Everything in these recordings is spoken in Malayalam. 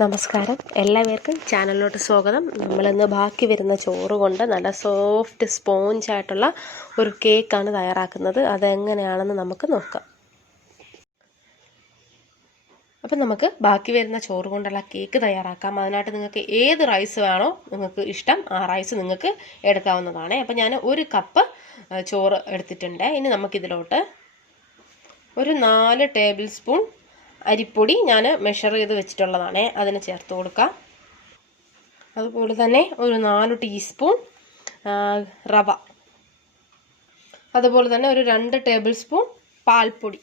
നമസ്കാരം, എല്ലാവർക്കും ചാനലിലോട്ട് സ്വാഗതം. നമ്മളിന്ന് ബാക്കി വരുന്ന ചോറ് കൊണ്ട് നല്ല സോഫ്റ്റ് സ്പോഞ്ചായിട്ടുള്ള ഒരു കേക്കാണ് തയ്യാറാക്കുന്നത്. അതെങ്ങനെയാണെന്ന് നമുക്ക് നോക്കാം. അപ്പം നമുക്ക് ബാക്കി വരുന്ന ചോറ് കൊണ്ടുള്ള കേക്ക് തയ്യാറാക്കാം. അതിനായിട്ട് നിങ്ങൾക്ക് ഏത് റൈസ് വേണോ നിങ്ങൾക്ക് ഇഷ്ടം ആ റൈസ് നിങ്ങൾക്ക് എടുക്കാവുന്നതാണ്. അപ്പം ഞാൻ 1 കപ്പ് ചോറ് എടുത്തിട്ടുണ്ട്. ഇനി നമുക്കിതിലോട്ട് ഒരു 4 ടേബിൾ സ്പൂൺ അരിപ്പൊടി ഞാൻ മെഷർ ചെയ്ത് വെച്ചിട്ടുള്ളതാണ്, അതിന് ചേർത്ത് കൊടുക്കാം. അതുപോലെ തന്നെ ഒരു 4 ടീസ്പൂൺ റവ, അതുപോലെ തന്നെ ഒരു 2 ടേബിൾ സ്പൂൺ പാൽപ്പൊടി,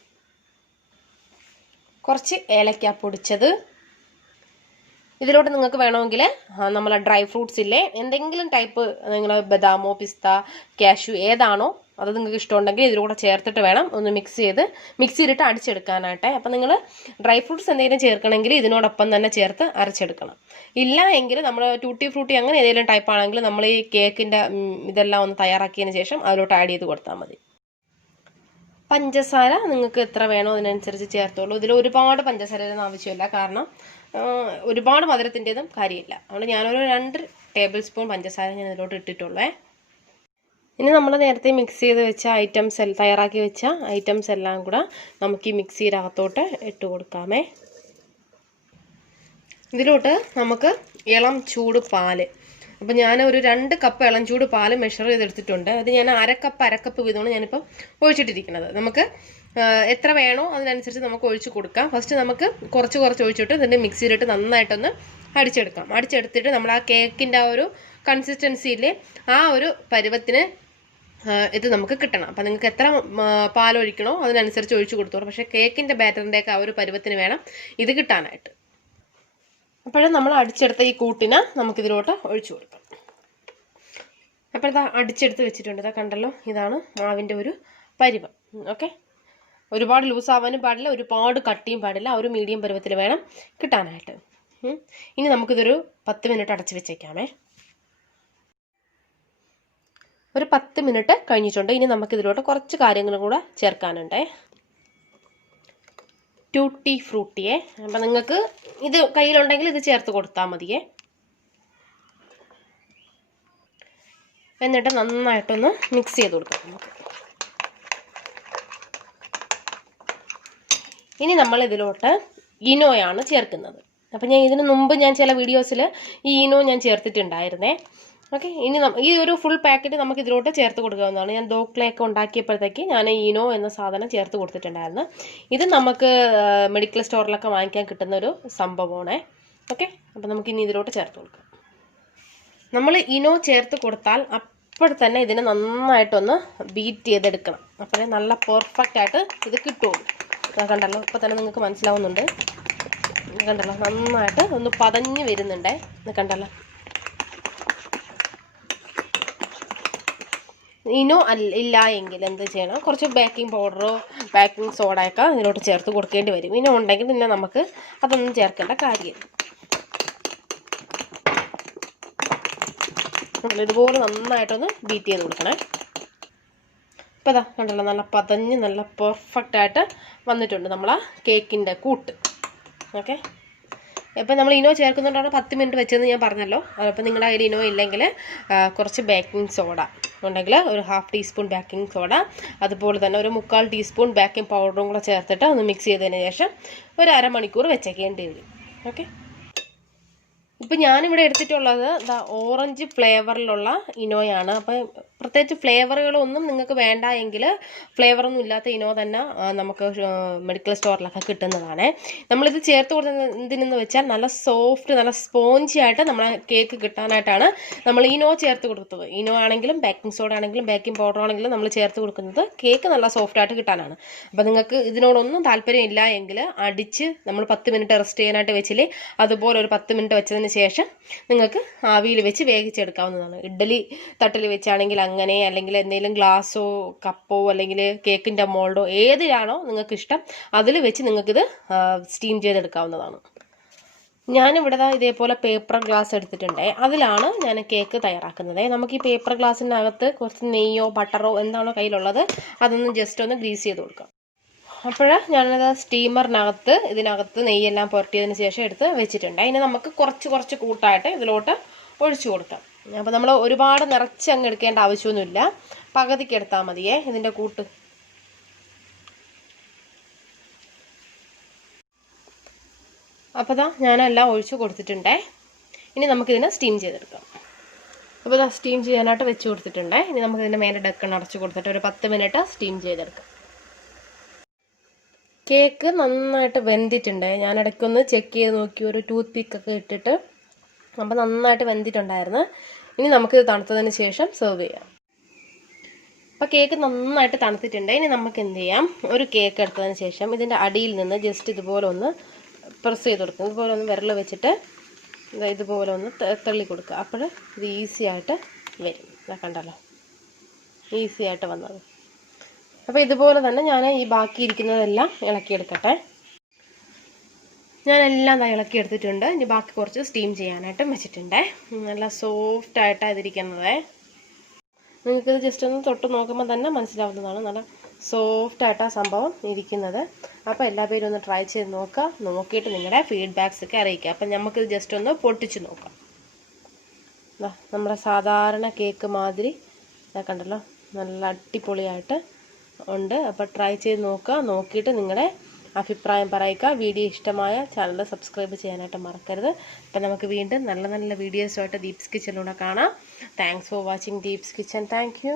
കുറച്ച് ഏലക്ക പൊടിച്ചത്. ഇതിലോട്ട് നിങ്ങൾക്ക് വേണമെങ്കിൽ നമ്മളെ ഡ്രൈ ഫ്രൂട്ട്സ് ഇല്ലേ, എന്തെങ്കിലും ടൈപ്പ്, നിങ്ങൾ ബദാമോ പിസ്ത കാഷ്യൂ ഏതാണോ അത് നിങ്ങൾക്ക് ഇഷ്ടമുണ്ടെങ്കിൽ ഇതിലൂടെ ചേർത്തിട്ട് വേണം ഒന്ന് മിക്സിയിലിട്ട് അടിച്ചെടുക്കാനായിട്ട്. അപ്പം നിങ്ങൾ ഡ്രൈ ഫ്രൂട്ട്സ് എന്തെങ്കിലും ചേർക്കണമെങ്കിൽ ഇതിനോടൊപ്പം തന്നെ ചേർത്ത് അരച്ചെടുക്കണം. ഇല്ല എങ്കിൽ നമ്മൾ ടൂട്ടി ഫ്രൂട്ടി അങ്ങനെ ഏതെങ്കിലും ടൈപ്പ് ആണെങ്കിൽ നമ്മൾ ഈ കേക്കിൻ്റെ ഇതെല്ലാം ഒന്ന് തയ്യാറാക്കിയതിന് ശേഷം അതിലോട്ട് ആഡ് ചെയ്ത് കൊടുത്താൽ മതി. പഞ്ചസാര നിങ്ങൾക്ക് എത്ര വേണോ അതിനനുസരിച്ച് ചേർത്തോളൂ. ഇതിൽ ഒരുപാട് പഞ്ചസാരയൊന്നും ആവശ്യമില്ല, കാരണം ഒരുപാട് മധുരത്തിൻ്റെതും കാര്യമില്ല. അതുകൊണ്ട് ഞാനൊരു 2 ടേബിൾ സ്പൂൺ പഞ്ചസാര ഞാൻ ഇതിലോട്ട് ഇട്ടിട്ടുള്ളേ. ഇനി നമ്മൾ നേരത്തെ മിക്സ് ചെയ്ത് വെച്ച തയ്യാറാക്കി വെച്ച ഐറ്റംസ് എല്ലാം കൂടെ നമുക്ക് ഈ മിക്സിയിലകത്തോട്ട് ഇട്ട് കൊടുക്കാമേ. ഇതിലോട്ട് നമുക്ക് ഇളം ചൂട് പാല്, അപ്പം ഞാൻ ഒരു 2 കപ്പ് ഇളം ചൂട് പാല് മെഷർ ചെയ്തെടുത്തിട്ടുണ്ട്. അത് ഞാൻ അരക്കപ്പ് വീതമാണ് ഞാനിപ്പോൾ ഒഴിച്ചിട്ടിരിക്കുന്നത്. നമുക്ക് എത്ര വേണോ അതിനനുസരിച്ച് നമുക്ക് ഒഴിച്ച് കൊടുക്കാം. ഫസ്റ്റ് നമുക്ക് കുറച്ച് ഒഴിച്ചിട്ട് ഇതിൻ്റെ മിക്സിയിലിട്ട് നന്നായിട്ടൊന്ന് അടിച്ചെടുക്കാം. അടിച്ചെടുത്തിട്ട് നമ്മൾ ആ കേക്കിൻ്റെ ആ ഒരു കൺസിസ്റ്റൻസിയിലെ ആ ഒരു പരുവത്തിന് ഇത് നമുക്ക് കിട്ടണം. അപ്പം നിങ്ങൾക്ക് എത്ര പാലൊഴിക്കണോ അതിനനുസരിച്ച് ഒഴിച്ച് കൊടുത്തോളൂ. പക്ഷേ കേക്കിൻ്റെ ബാറ്ററിൻ്റെയൊക്കെ ആ ഒരു പരുവത്തിന് വേണം ഇത് കിട്ടാനായിട്ട്. അപ്പോഴും നമ്മൾ അടിച്ചെടുത്ത ഈ കൂട്ടിന് നമുക്കിതിലോട്ട് ഒഴിച്ചു കൊടുക്കാം. അപ്പോഴത്തെ അടിച്ചെടുത്ത് വെച്ചിട്ടുണ്ട്, ഇതാ കണ്ടല്ലോ, ഇതാണ് മാവിൻ്റെ ഒരു പരുവം. ഓക്കെ, ഒരുപാട് ലൂസ് ആവാനും പാടില്ല, ഒരുപാട് കട്ടിയും പാടില്ല, ഒരു മീഡിയം പരുവത്തിൽ വേണം കിട്ടാനായിട്ട്. ഇനി നമുക്കിതൊരു 10 മിനിറ്റ് അടച്ച് വെച്ചേക്കാമേ. ഒരു 10 മിനിറ്റ് കഴിഞ്ഞിട്ടുണ്ട്. ഇനി നമുക്കിതിലോട്ട് കുറച്ച് കാര്യങ്ങളും കൂടെ ചേർക്കാനുണ്ട്. ട്യൂട്ടി ഫ്രൂട്ടിയെ, അപ്പം നിങ്ങൾക്ക് ഇത് കയ്യിലുണ്ടെങ്കിൽ ഇത് ചേർത്ത് കൊടുത്താൽ മതിയേ. എന്നിട്ട് നന്നായിട്ടൊന്ന് മിക്സ് ചെയ്ത് കൊടുക്കാം നമുക്ക്. ഇനി നമ്മൾ ഇതിലോട്ട് ഈനോയാണ് ചേർക്കുന്നത്. അപ്പം ഞാൻ ഇതിന് മുമ്പ് ചില വീഡിയോസിൽ ഈ ഈനോ ഞാൻ ചേർത്തിട്ടുണ്ടായിരുന്നേ. ഓക്കെ, ഇനി ഈ ഒരു ഫുൾ പാക്കറ്റ് നമുക്ക് ഇതിലോട്ട് ചേർത്ത് കൊടുക്കാവുന്നതാണ്. ഞാൻ ദോക്ലയൊക്കെ ഉണ്ടാക്കിയപ്പോഴത്തേക്ക് ഞാൻ ഈനോ എന്ന സാധനം ചേർത്ത് കൊടുത്തിട്ടുണ്ടായിരുന്നു. ഇത് നമുക്ക് മെഡിക്കൽ സ്റ്റോറിലൊക്കെ വാങ്ങിക്കാൻ കിട്ടുന്ന ഒരു സംഭവമാണ്. ഓക്കെ, അപ്പം നമുക്ക് ഇനി ഇതിലോട്ട് ചേർത്ത് കൊടുക്കാം. നമ്മൾ ഈനോ ചേർത്ത് കൊടുത്താൽ അപ്പോൾ തന്നെ ഇതിനെ നന്നായിട്ടൊന്ന് ബീറ്റ് ചെയ്തെടുക്കണം. അപ്പോഴേ നല്ല പെർഫെക്റ്റ് ആയിട്ട് ഇത് കിട്ടുള്ളൂ. കണ്ടല്ലോ, ഇപ്പോൾ തന്നെ നിങ്ങൾക്ക് മനസ്സിലാവുന്നുണ്ട്. കണ്ടല്ലോ, നന്നായിട്ട് ഒന്ന് പതഞ്ഞ് വരുന്നുണ്ടേ. കണ്ടല്ലോ, ഇനോ ഇല്ല എങ്കിൽ എന്ത് ചെയ്യണം, കുറച്ച് ബേക്കിംഗ് പൗഡറോ ബേക്കിംഗ് സോഡയൊക്കെ ഇതിലോട്ട് ചേർത്ത് കൊടുക്കേണ്ടി വരും. ഇനോ ഉണ്ടെങ്കിൽ പിന്നെ നമുക്ക് അതൊന്നും ചേർക്കേണ്ട കാര്യം. ഇതുപോലെ നന്നായിട്ടൊന്ന് ബീറ്റ് ചെയ്ത് കൊടുക്കണേ. ഇപ്പം ഇതാ കണ്ടല്ലോ, നല്ല പതഞ്ഞ് നല്ല പെർഫെക്റ്റ് ആയിട്ട് വന്നിട്ടുണ്ട് നമ്മളാ കേക്കിൻ്റെ കൂട്ട്. ഓക്കെ, ഇപ്പം നമ്മൾ ഇനോ ചേർക്കുന്നുണ്ടാണ് 10 മിനിറ്റ് വെച്ചതെന്ന് ഞാൻ പറഞ്ഞല്ലോ. അപ്പം നിങ്ങളുടെ കയ്യിൽ ഇനോ ഇല്ലെങ്കിൽ കുറച്ച് ബേക്കിംഗ് സോഡ ഉണ്ടെങ്കിൽ ഒരു 1/2 ടീസ്പൂൺ ബേക്കിംഗ് സോഡ, അതുപോലെ തന്നെ ഒരു 3/4 ടീസ്പൂൺ ബേക്കിംഗ് പൗഡറും കൂടെ ചേർത്തിട്ട് ഒന്ന് മിക്സ് ചെയ്തതിന് ശേഷം ഒരു അരമണിക്കൂർ വെച്ചേക്കേണ്ടി വരും. ഓക്കെ, ഇപ്പം ഞാനിവിടെ എടുത്തിട്ടുള്ളത് ഓറഞ്ച് ഫ്ലേവറിലുള്ള ഇനോയാണ്. അപ്പം പ്രത്യേകിച്ച് ഫ്ലേവറുകളൊന്നും നിങ്ങൾക്ക് വേണ്ട എങ്കിൽ ഫ്ലേവറൊന്നും ഇല്ലാത്ത ഇനോ തന്നെ നമുക്ക് മെഡിക്കൽ സ്റ്റോറിലൊക്കെ കിട്ടുന്നതാണ്. നമ്മളിത് ചേർത്ത് കൊടുക്കുന്നതെന്ന് വെച്ചാൽ നല്ല സോഫ്റ്റ്, നല്ല സ്പോഞ്ചി ആയിട്ട് നമ്മളെ കേക്ക് കിട്ടാനായിട്ടാണ് നമ്മൾ ഇനോ ചേർത്ത് കൊടുത്തത്. ഇനോ ആണെങ്കിലും ബേക്കിംഗ് സോഡ ആണെങ്കിലും ബേക്കിംഗ് പൗഡർ ആണെങ്കിലും നമ്മൾ ചേർത്ത് കൊടുക്കുന്നത് കേക്ക് നല്ല സോഫ്റ്റ് ആയിട്ട് കിട്ടാനാണ്. അപ്പം നിങ്ങൾക്ക് ഇതിനോടൊന്നും താല്പര്യം ഇല്ല എങ്കിൽ അടിച്ച് നമ്മൾ 10 മിനിറ്റ് റെസ്റ്റ് ചെയ്യാനായിട്ട് വെച്ചില്ലേ, അതുപോലെ ഒരു 10 മിനിറ്റ് വെച്ചതിന് ശേഷം നിങ്ങൾക്ക് ആവിയിൽ വെച്ച് വേവിച്ചെടുക്കാവുന്നതാണ്. ഇഡ്ഡലി തട്ടിൽ വെച്ചാണെങ്കിൽ അങ്ങനെ, അല്ലെങ്കിൽ എന്തെങ്കിലും ഗ്ലാസ്സോ കപ്പോ അല്ലെങ്കിൽ കേക്കിൻ്റെ മോൾഡോ ഏതിലാണോ നിങ്ങൾക്ക് ഇഷ്ടം അതിൽ വെച്ച് നിങ്ങൾക്കിത് സ്റ്റീം ചെയ്തെടുക്കാവുന്നതാണ്. ഞാനിവിടെ ഇതേപോലെ പേപ്പർ ഗ്ലാസ് എടുത്തിട്ടുണ്ട്, അതിലാണ് ഞാൻ കേക്ക് തയ്യാറാക്കുന്നത്. നമുക്ക് ഈ പേപ്പർ ഗ്ലാസ്സിൻ്റെ അകത്ത് കുറച്ച് നെയ്യോ ബട്ടറോ എന്താണോ കയ്യിലുള്ളത് അതൊന്ന് ജസ്റ്റ് ഒന്ന് ഗ്രീസ് ചെയ്ത് കൊടുക്കാം. അപ്പോൾ ഞാനത് സ്റ്റീമറിനകത്ത് ഇതിനകത്ത് നെയ്യെല്ലാം പുരട്ടിയതിന് ശേഷം എടുത്ത് വെച്ചിട്ടുണ്ട്. അതിന് നമുക്ക് കുറച്ച് കുറച്ച് കൂട്ടായിട്ട് ഇതിലോട്ട് ഒഴിച്ചു കൊടുക്കാം. അപ്പോൾ നമ്മൾ ഒരുപാട് നിറച്ച് അങ്ങ് എടുക്കേണ്ട ആവശ്യമൊന്നുമില്ല, പകുതിക്ക് എടുത്താൽ മതിയേ ഇതിൻ്റെ കൂട്ട്. അപ്പോൾ ഞാനെല്ലാം ഒഴിച്ചു കൊടുത്തിട്ടുണ്ടേ. ഇനി നമുക്കിതിനെ സ്റ്റീം ചെയ്തെടുക്കാം. അപ്പോൾ സ്റ്റീം ചെയ്യാനായിട്ട് വെച്ച് കൊടുത്തിട്ടുണ്ട്. ഇനി നമുക്കിതിൻ്റെ മേലെ ഡക്കൺ അടച്ചു കൊടുത്തിട്ട് ഒരു 10 മിനിറ്റ് സ്റ്റീം ചെയ്തെടുക്കാം. കേക്ക് നന്നായിട്ട് വെന്തിട്ടുണ്ട്. ഞാൻ ഇടയ്ക്കൊന്ന് ചെക്ക് ചെയ്ത് നോക്കി, ഒരു ടൂത്ത് പിക്കൊക്കെ ഇട്ടിട്ട്. അപ്പോൾ നന്നായിട്ട് വെന്തിട്ടുണ്ടായിരുന്നു. ഇനി നമുക്കിത് തണുത്തതിന് ശേഷം സെർവ് ചെയ്യാം. അപ്പോൾ കേക്ക് നന്നായിട്ട് തണുത്തിട്ടുണ്ട്. ഇനി നമുക്ക് എന്ത് ചെയ്യാം, ഒരു കേക്ക് എടുത്തതിന് ശേഷം ഇതിൻ്റെ അടിയിൽ നിന്ന് ജസ്റ്റ് ഇതുപോലെ ഒന്ന് പ്രസ് ചെയ്ത് കൊടുക്കും. ഇതുപോലെ ഒന്ന് വിരൽ വെച്ചിട്ട് ഇതുപോലെ ഒന്ന് തള്ളി കൊടുക്കുക. അപ്പോൾ ഇത് ഈസി ആയിട്ട് വരും. കണ്ടല്ലോ, ഈസി ആയിട്ട് വന്നത്. അപ്പോൾ ഇതുപോലെ തന്നെ ഞാൻ ഈ ബാക്കി ഇരിക്കുന്നതെല്ലാം ഇളക്കിയെടുക്കട്ടെ. ഞാനെല്ലാം ഇളക്കിയെടുത്തിട്ടുണ്ട്. ഇനി ബാക്കി കുറച്ച് സ്റ്റീം ചെയ്യാനായിട്ടും വെച്ചിട്ടുണ്ട്. നല്ല സോഫ്റ്റായിട്ടാണ് ഇതിരിക്കുന്നത്. നിങ്ങൾക്കിത് ജസ്റ്റ് ഒന്ന് തൊട്ട് നോക്കുമ്പോൾ തന്നെ മനസ്സിലാവുന്നതാണ്. നല്ല സോഫ്റ്റായിട്ടാണ് സംഭവം ഇരിക്കുന്നത്. അപ്പോൾ എല്ലാ പേരും ഒന്ന് ട്രൈ ചെയ്ത് നോക്കുക. നോക്കിയിട്ട് നിങ്ങളുടെ ഫീഡ്ബാക്സൊക്കെ അറിയിക്കുക. അപ്പം നമുക്കിത് ജസ്റ്റ് ഒന്ന് പൊട്ടിച്ച് നോക്കാം. നമ്മുടെ സാധാരണ കേക്ക് മാതിരി കണ്ടല്ലോ, നല്ല അടിപൊളിയായിട്ട് ഉണ്ട്. അപ്പോൾ ട്രൈ ചെയ്ത് നോക്കുക. നോക്കിയിട്ട് നിങ്ങളുടെ അഭിപ്രായം പറയുക. വീഡിയോ ഇഷ്ടമായ ചാനൽ സബ്സ്ക്രൈബ് ചെയ്യാനായിട്ട് മറക്കരുത്. അപ്പം നമുക്ക് വീണ്ടും നല്ല നല്ല വീഡിയോസുമായിട്ട് ദീപ്സ് കിച്ചണിലൂടെ കാണാം. Thanks for watching Deep's kitchen. Thank you.